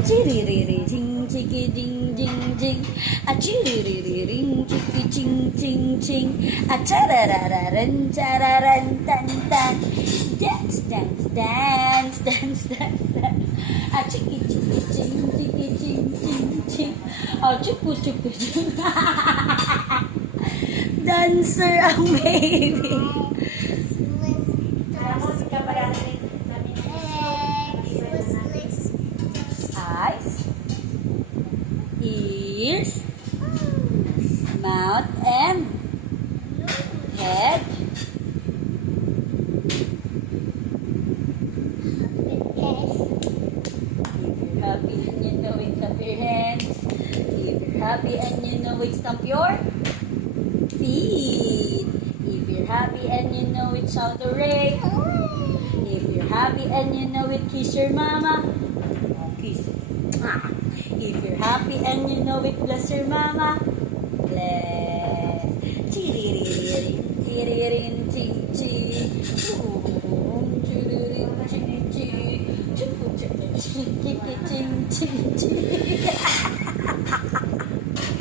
Chiriri ching chiki ding ding ding. A chiriri ring chiki ching ching ching. A chararararan chararan tan tan. Dance dance dance dance dance dance. A chiki chiki ching chiki ching ching ching. A chuku chuku ching. Dancer ang baby. Eyes, ears, mouth and head. If you're happy and you know it, clap your hands. If you're happy and you know it, stomp your feet. If you're happy and you know it, shout hooray. If you're happy and you know it, kiss your mama. Kiss. If you're happy and you know it, bless your mama. Bless. Chiriririn, chiririn, ching, ching. Chiririn, ching, ching. Ching, ching, ching, ching, ching.